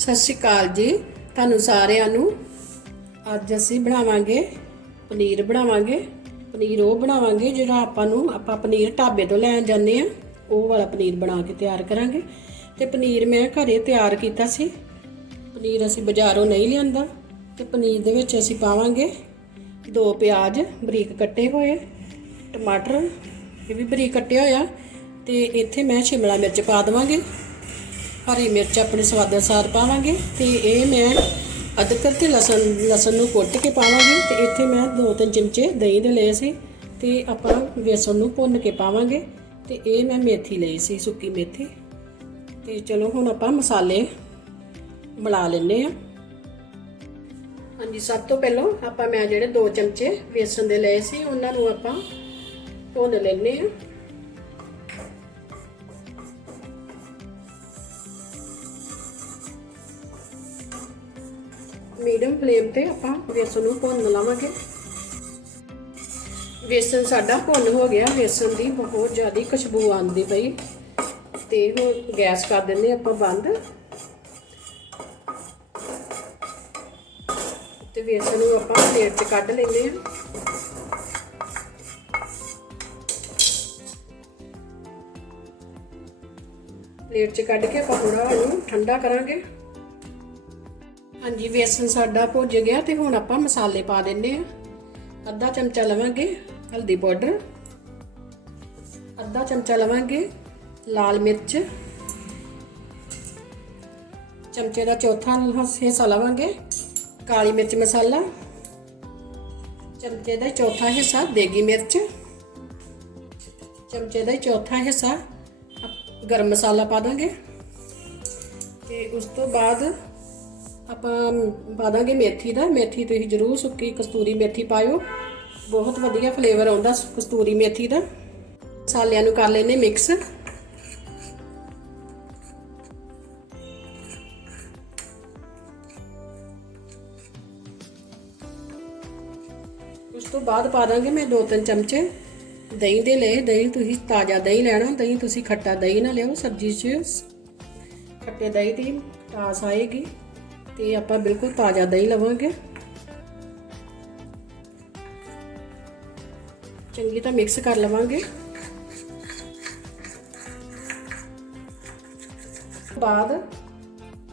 ਸਤਿ ਸ਼੍ਰੀ ਅਕਾਲ ਜੀ। ਤੁਹਾਨੂੰ ਸਾਰਿਆਂ ਨੂੰ ਅੱਜ ਅਸੀਂ ਬਣਾਵਾਂਗੇ ਪਨੀਰ ਬਣਾਵਾਂਗੇ। ਪਨੀਰ ਉਹ ਬਣਾਵਾਂਗੇ ਜਿਹੜਾ ਆਪਾਂ ਨੂੰ, ਆਪਾਂ ਪਨੀਰ ਢਾਬੇ ਤੋਂ ਲੈਣ ਜਾਂਦੇ ਆ ਉਹ ਵਾਲਾ ਪਨੀਰ ਬਣਾ ਕੇ ਤਿਆਰ ਕਰਾਂਗੇ। ਤੇ ਪਨੀਰ ਮੈਂ ਘਰੇ ਤਿਆਰ ਕੀਤਾ ਸੀ। ਪਨੀਰ ਅਸੀਂ ਬਾਜ਼ਾਰੋਂ ਨਹੀਂ ਲਿਆਂਦਾ। ਤੇ ਪਨੀਰ ਦੇ ਵਿੱਚ ਅਸੀਂ ਪਾਵਾਂਗੇ ਦੋ ਪਿਆਜ਼, ਬਰੀਕ ਕੱਟੇ ਹੋਏ, ਟਮਾਟਰ, ਇਹ ਵੀ ਬਰੀਕ ਕੱਟਿਆ ਹੋਇਆ ਤੇ ਇੱਥੇ ਮੈਂ ਸ਼ਿਮਲਾ ਮਿਰਚ ਪਾ ਦੇਵਾਂਗੇ। ਹਰੀ ਮਿਰਚ ਆਪਣੇ ਸਵਾਦ ਅਨੁਸਾਰ ਪਾਵਾਂਗੇ ਤੇ ਇਹ ਮੈਂ ਅਦਰਕ ਤੇ ਲਸਣ ਲਸਣ ਨੂੰ ਕੁੱਟ ਕੇ ਪਾਵਾਂਗੇ ਤੇ ਇੱਥੇ ਮੈਂ ਦੋ ਤਿੰਨ ਚਮਚੇ ਦਹੀਂ ਦੇ ਲਏ ਸੀ ਤੇ ਆਪਾਂ ਵੇਸਣ ਨੂੰ ਭੁੰਨ ਕੇ ਪਾਵਾਂਗੇ ਤੇ ਇਹ ਮੈਂ ਮੇਥੀ ਲਈ ਸੀ, ਸੁੱਕੀ ਮੇਥੀ। ਤੇ ਚਲੋ ਹੁਣ ਆਪਾਂ ਮਸਾਲੇ ਬਣਾ ਲੈਨੇ ਆ ਹਾਂਜੀ, ਸਭ ਤੋਂ ਪਹਿਲਾਂ ਆਪਾਂ ਮੈਂ ਜਿਹੜੇ ਦੋ ਚਮਚੇ ਵੇਸਣ ਦੇ ਲਏ ਸੀ, ਉਹਨਾਂ ਨੂੰ ਆਪਾਂ ਭੁੰਨ ਲੈਨੇ ਆ ਮੀਡੀਅਮ ਫਲੇਮ ਤੇ ਆਪਾਂ ਵੇਸਣ ਨੂੰ ਭੁੰਨ ਲਵਾਂਗੇ। ਵੇਸਣ ਸਾਡਾ ਭੁੰਨ ਹੋ ਗਿਆ। ਵੇਸਣ ਦੀ ਬਹੁਤ ਜ਼ਿਆਦਾ ਖੁਸ਼ਬੂ ਆਉਂਦੀ ਪਈ। ਤੇ ਹੁਣ ਗੈਸ ਕਰ ਦਿੰਦੇ ਆਪਾਂ ਬੰਦ। ਤੇ ਵੇਸਣ ਨੂੰ ਆਪਾਂ ਪਲੇਟ 'ਚ ਕੱਢ ਲੈਂਦੇ ਹਾਂ। ਪਲੇਟ 'ਚ ਕੱਢ ਕੇ ਆਪਾਂ ਥੋੜਾ ਇਹਨੂੰ ਠੰਡਾ ਕਰਾਂਗੇ। ਹਾਂਜੀ, ਵੇਸਣ ਸਾਡਾ ਭੁੱਜ ਗਿਆ ਤੇ ਹੁਣ ਆਪਾਂ ਮਸਾਲੇ ਪਾ ਦਿੰਦੇ ਆ ਅੱਧਾ ਚਮਚਾ ਲਵਾਂਗੇ ਹਲਦੀ ਪਾਊਡਰ। ਅੱਧਾ ਚਮਚਾ ਲਵਾਂਗੇ ਲਾਲ ਮਿਰਚ। ਚਮਚੇ ਦਾ ਚੌਥਾ ਹਿੱਸਾ ਲਵਾਂਗੇ ਕਾਲੀ ਮਿਰਚ ਮਸਾਲਾ। ਚਮਚੇ ਦਾ ਚੌਥਾ ਹਿੱਸਾ ਦੇਗੀ ਮਿਰਚ। ਚਮਚੇ ਦਾ ਚੌਥਾ ਹਿੱਸਾ ਗਰਮ ਮਸਾਲਾ ਪਾ ਦਾਂਗੇ। ਤੇ ਉਸ ਤੋਂ ਬਾਅਦ ਆਪਾਂ ਪਾ ਦਾਂਗੇ ਮੇਥੀ ਦਾ, ਮੇਥੀ ਤੁਸੀਂ ਜ਼ਰੂਰ ਸੁੱਕੀ ਕਸਤੂਰੀ ਮੇਥੀ ਪਾਇਓ। ਬਹੁਤ ਵਧੀਆ ਫਲੇਵਰ ਆਉਂਦਾ ਕਸਤੂਰੀ ਮੇਥੀ ਦਾ। ਮਸਾਲਿਆਂ ਨੂੰ ਕਰ ਲੈਨੇ ਮਿਕਸ ਉਸ ਤੋਂ ਬਾਅਦ ਪਾ ਦਾਂਗੇ ਮੈਂ ਦੋ ਤਿੰਨ ਚਮਚੇ ਦਹੀਂ ਦੇ ਲਏ ਦਹੀਂ ਤੁਸੀਂ ਤਾਜ਼ਾ ਦਹੀਂ ਲੈਣਾ, ਦਹੀਂ ਤੁਸੀਂ ਖੱਟਾ ਦਹੀਂ ਨਾ ਲਿਓ ਸਬਜ਼ੀ 'ਚ। ਖੱਟੇ ਦਹੀਂ ਦੀ ਟਾਸ ਆਏਗੀ। ਤੇ ਆਪਾਂ ਬਿਲਕੁਲ ਤਾਜ਼ਾ ਦਹੀਂ ਲਵਾਂਗੇ। ਚੰਗੀ ਤਾਂ ਮਿਕਸ ਕਰ ਲਵਾਂਗੇ। ਬਾਅਦ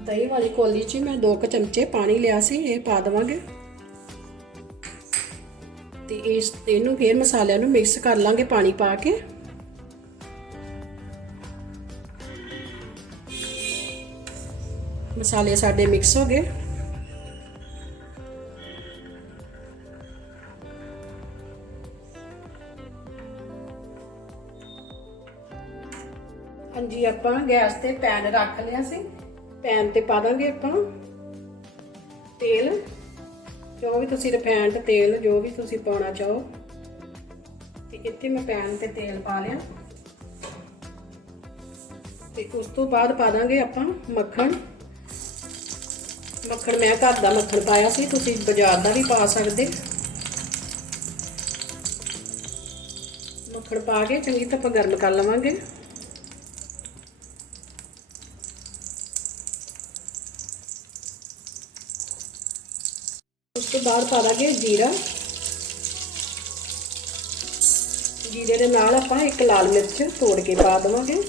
ਦਹੀਂ ਵਾਲੀ ਕੋਲੀ 'ਚ ਮੈਂ ਦੋ ਕੁ ਚਮਚੇ ਪਾਣੀ ਲਿਆ ਸੀ, ਇਹ ਪਾ ਦਵਾਂਗੇ। ਤੇ ਇਸ, ਇਹਨੂੰ ਫੇਰ ਮਸਾਲਿਆਂ ਨੂੰ ਮਿਕਸ ਕਰ ਲਾਂਗੇ ਪਾਣੀ ਪਾ ਕੇ। ਮਸਾਲੇ ਸਾਡੇ ਮਿਕਸ ਹੋ ਗਏ। ਹਾਂਜੀ, ਆਪਾਂ ਗੈਸ ਤੇ ਪੈਨ ਰੱਖ ਲਿਆ ਸੀ। ਪੈਨ ਤੇ ਪਾ ਦਾਂਗੇ ਆਪਾਂ। ਤੇਲ, ਜੋ ਵੀ ਤੁਸੀਂ ਰਿਫਾਈਨਡ ਤੇਲ, ਜੋ ਵੀ ਤੁਸੀਂ ਪਾਉਣਾ ਚਾਹੋ। ਤੇ ਇੱਥੇ ਮੈਂ ਪੈਨ ਤੇ ਤੇਲ ਪਾ ਲਿਆ। ਤੇ ਉਸ ਤੋਂ ਬਾਅਦ ਪਾ ਦਾਂਗੇ ਆਪਾਂ ਮੱਖਣ। ਮੱਖਣ ਮੈਂ ਘਰ ਦਾ ਮੱਖਣ ਪਾਇਆ ਸੀ, ਤੁਸੀਂ ਬਾਜ਼ਾਰ ਦਾ ਵੀ ਪਾ ਸਕਦੇ। ਮੱਖਣ ਪਾ ਕੇ ਚੰਗੀ ਤਰ੍ਹਾਂ ਗਰਮ ਕਰ ਲਵਾਂਗੇ। ਉਸ ਤੋਂ ਬਾਅਦ ਪਾ ਦਾਂਗੇ ਜੀਰਾ। ਜੀਰੇ ਦੇ ਨਾਲ ਆਪਾਂ ਇੱਕ ਲਾਲ ਮਿਰਚ ਤੋੜ ਕੇ ਪਾ ਦੇਵਾਂਗੇ।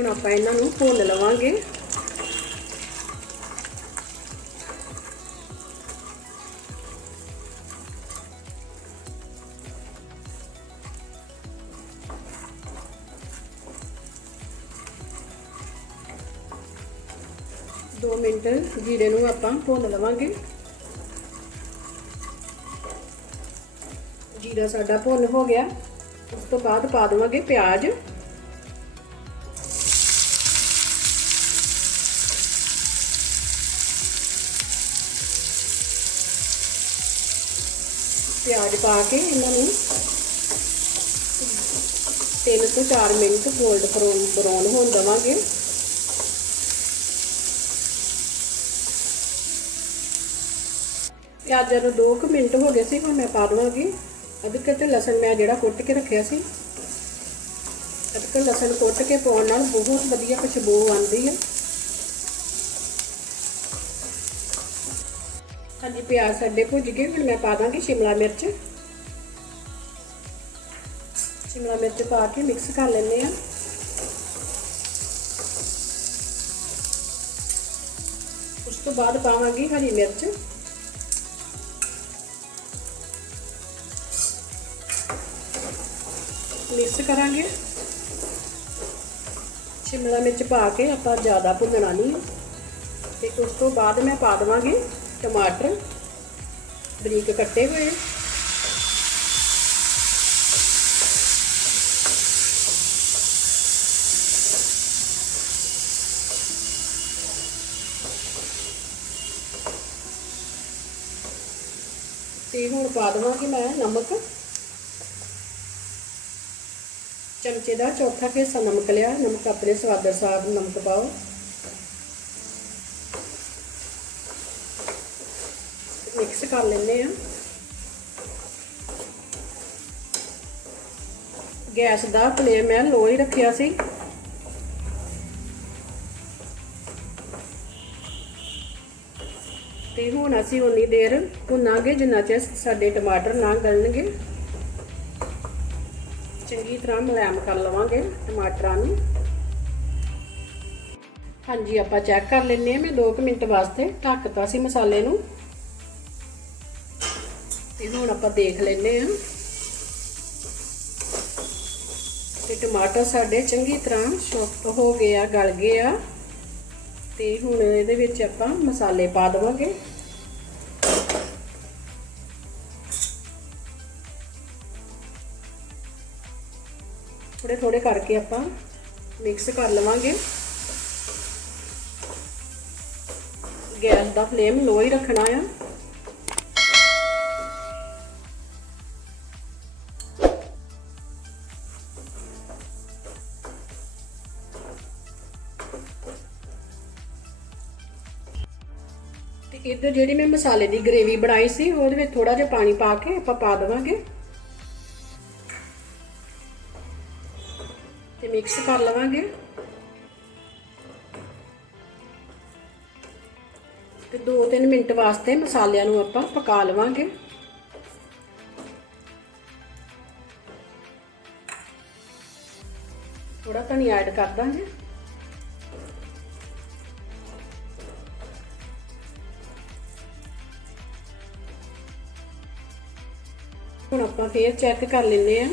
ਹੁਣ ਆਪਾਂ ਇਹਨਾਂ ਨੂੰ ਭੁੰਨ ਲਵਾਂਗੇ। ਦੋ ਮਿੰਟ ਜੀਰੇ ਨੂੰ ਆਪਾਂ ਭੁੰਨ ਲਵਾਂਗੇ। ਜੀਰਾ ਸਾਡਾ ਭੁੰਨ ਹੋ ਗਿਆ। ਉਸ ਤੋਂ ਬਾਅਦ ਪਾ ਦੇਵਾਂਗੇ ਪਿਆਜ਼। ਪਿਆਜ਼ ਪਾ ਕੇ ਇਹਨਾਂ ਨੂੰ 3 ਤੋਂ 4 ਮਿੰਟ ਗੋਲਡ ਬਰਾਊਨ ਹੋਣ ਦਵਾਂਗੇ। ਪਿਆਜ਼ਾਂ ਨੂੰ 2 ਮਿੰਟ ਹੋ ਗਏ ਸੀ, ਹੁਣ ਮੈਂ ਪਾ ਦਵਾਂਗੀ। ਅਦਰਕ ਤੇ ਲਸਣ ਮੈਂ ਜਿਹੜਾ ਕੁੱਟ ਕੇ ਰੱਖਿਆ ਸੀ। ਅਦਰਕ ਲਸਣ ਕੁੱਟ ਕੇ ਪਾਉਣ ਨਾਲ ਬਹੁਤ ਵਧੀਆ ਖੁਸ਼ਬੂ ਆਉਂਦੀ ਹੈ। ਹਾਂਜੀ, ਪਿਆਜ਼ ਸਾਡੇ ਭੁੱਜ ਗਏ, ਹੁਣ ਮੈਂ ਪਾ ਦਾਂਗੀ ਸ਼ਿਮਲਾ ਮਿਰਚ। ਸ਼ਿਮਲਾ ਮਿਰਚ ਪਾ ਕੇ ਮਿਕਸ ਕਰ ਲੈਂਦੇ ਆ ਉਸ ਤੋਂ ਬਾਅਦ ਪਾਵਾਂਗੀ ਹਰੀ ਮਿਰਚ। ਮਿਕਸ ਕਰਾਂਗੇ। ਸ਼ਿਮਲਾ ਮਿਰਚ ਪਾ ਕੇ ਆਪਾਂ ਜ਼ਿਆਦਾ ਭੁੰਨਣਾ ਨਹੀਂ। ਤੇ ਉਸ ਤੋਂ ਬਾਅਦ ਮੈਂ ਪਾ ਦਵਾਂਗੀ ਟਮਾਟਰ ਬਰੀਕ ਕੱਟੇ ਹੋਏ ਤੇ ਹੁਣ ਪਾ ਦਵਾਂਗੀ ਮੈਂ ਨਮਕ। ਚਮਚੇ ਦਾ ਚੌਥਾ ਹਿੱਸਾ ਨਮਕ ਲਿਆ। ਨਮਕ ਆਪਣੇ ਸਵਾਦ ਅਨੁਸਾਰ ਨਮਕ ਪਾਓ। ਮਿਕਸ ਕਰ ਲੈਂਦੇ ਆ ਗੈਸ ਦਾ ਫਲੇਮ ਮੈਂ ਲੋ ਹੀ ਰੱਖਿਆ ਸੀ। ਤੇ ਹੁਣ ਅਸੀਂ ਉਨੀ ਦੇਰ ਭੁੰਨਾਂਗੇ, ਜਿੰਨਾ ਚਿਰ ਸਾਡੇ ਟਮਾਟਰ ਨਾ ਗਲਣਗੇ। ਚੰਗੀ ਤਰ੍ਹਾਂ ਮੁਲਾਇਮ ਕਰ ਲਵਾਂਗੇ ਟਮਾਟਰਾਂ ਨੂੰ। ਹਾਂਜੀ, ਆਪਾਂ ਚੈੱਕ ਕਰ ਲੈਂਦੇ ਹਾਂ। ਮੈਂ 2 ਮਿੰਟ ਵਾਸਤੇ ਢੱਕਤਾ ਸੀ ਮਸਾਲੇ ਨੂੰ। ਤੇ ਹੁਣ ਆਪਾਂ ਦੇਖ ਲੈਂਦੇ ਹਾਂ। ਤੇ ਟਮਾਟਰ ਸਾਡੇ ਚੰਗੀ ਤਰ੍ਹਾਂ ਸੌਫਟ ਹੋ ਗਏ ਆ, ਗਲ ਗਏ ਆ। ਤੇ ਹੁਣ ਇਹਦੇ ਵਿੱਚ ਆਪਾਂ ਮਸਾਲੇ ਪਾ ਦੇਵਾਂਗੇ। ਥੋੜੇ ਥੋੜੇ ਕਰਕੇ ਆਪਾਂ ਮਿਕਸ ਕਰ ਲਵਾਂਗੇ। ਗੈਸ ਦਾ ਫਲੇਮ ਲੋ ਹੀ ਰੱਖਣਾ ਆ। ਇੱਧਰ ਜਿਹੜੀ ਮੈਂ ਮਸਾਲੇ ਦੀ ਗ੍ਰੇਵੀ ਬਣਾਈ ਸੀ, ਉਹਦੇ ਵਿੱਚ ਥੋੜਾ ਜਿਹਾ ਪਾਣੀ ਪਾ ਕੇ ਆਪਾਂ ਪਾ ਦੇਵਾਂਗੇ। ਤੇ ਮਿਕਸ ਕਰ ਲਵਾਂਗੇ। ਤੇ 2-3 ਮਿੰਟ ਵਾਸਤੇ ਮਸਾਲਿਆਂ ਨੂੰ ਆਪਾਂ ਪਕਾ ਲਵਾਂਗੇ। ਥੋੜਾ ਧਨੀਆ ਐਡ ਕਰ ਦਾਂਗੇ। ਹੁਣ ਆਪਾਂ ਫੇਰ ਚੈੱਕ ਕਰ ਲੈਂਦੇ ਆਂ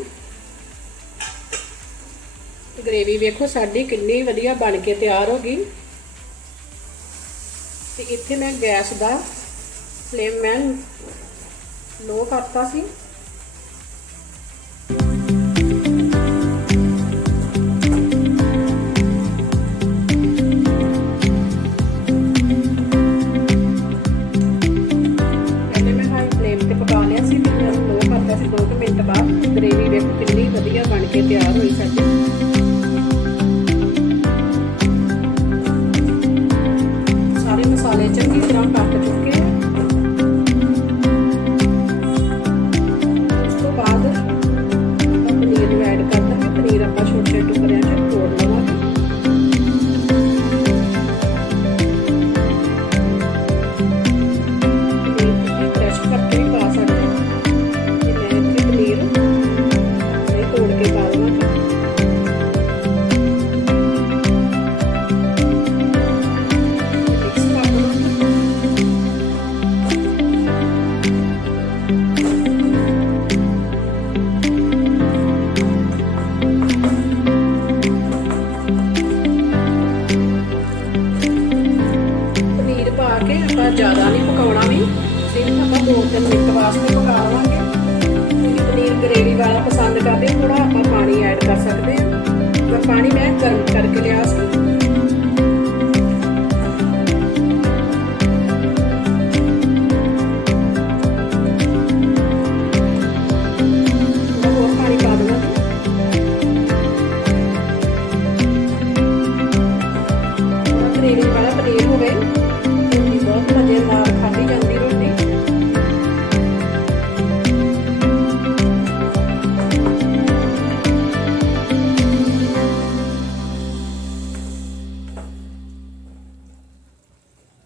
ਗ੍ਰੇਵੀ ਵੇਖੋ, ਸਾਡੀ ਕਿੰਨੀ ਵਧੀਆ ਬਣ ਕੇ ਤਿਆਰ ਹੋ ਗਈ। ਤੇ ਇੱਥੇ ਮੈਂ ਗੈਸ ਦਾ ਫਲੇਮ ਮੈਂ ਲੋ ਕਰਤਾ ਸੀ। ਸਿਰਫ ਆਪਾਂ 2-3 ਮਿੰਟ ਵਾਸਤੇ ਪਕਾ ਲਵਾਂਗੇ। ਜੇ ਪਨੀਰ ਗਰੇਵੀ ਵਾਲਾ ਪਸੰਦ ਕਰਦੇ ਥੋੜਾ ਆਪਾਂ ਪਾਣੀ ਐਡ ਕਰ ਸਕਦੇ ਹਾਂ ਪਰ ਪਾਣੀ ਮੈਂ ਗਰਮ ਕਰਕੇ ਲਿਆ ਸੀ।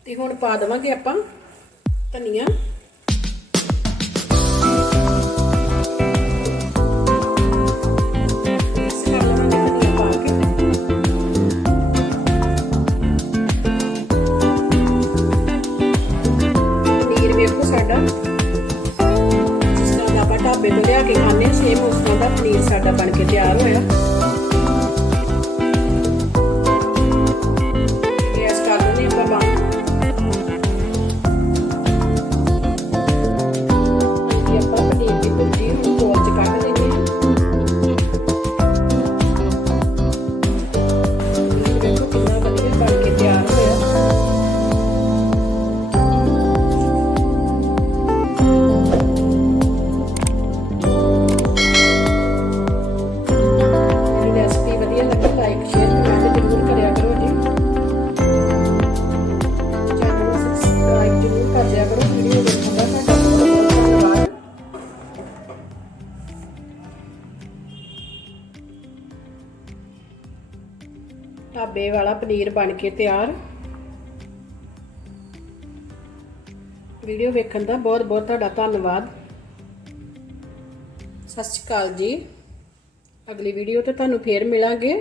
ਹੁਣ ਪਾ ਦੇਵਾਂਗੇ ਆਪਾਂ ਧਨੀਆ ਮਿਕਸ ਕਰ ਲਵਾਂਗੇ ਧਨੀਆ ਪਾ ਕੇ ਪਨੀਰ ਵੇਖੋ ਸਾਡਾ ਜਿਸ ਤਰ੍ਹਾਂ ਦਾ ਆਪਾਂ ਢਾਬੇ ਤੋਂ ਲਿਆ ਕੇ ਖਾਂਦੇ ਹਾਂ ਸੇਮ ਉਸ ਤਰ੍ਹਾਂ ਦਾ ਪਨੀਰ ਸਾਡਾ ਬਣ ਕੇ ਤਿਆਰ ਹੋਇਆ ਢਾਬੇ ਵਾਲਾ ਪਨੀਰ ਬਣ ਕੇ ਤਿਆਰ। ਵੀਡੀਓ ਵੇਖਣ ਦਾ ਬਹੁਤ ਬਹੁਤ ਤੁਹਾਡਾ ਧੰਨਵਾਦ। ਸਤਿ ਸ਼੍ਰੀ ਅਕਾਲ ਜੀ। ਅਗਲੀ ਵੀਡੀਓ ਤੇ ਤੁਹਾਨੂੰ ਫੇਰ ਮਿਲਾਂਗੇ।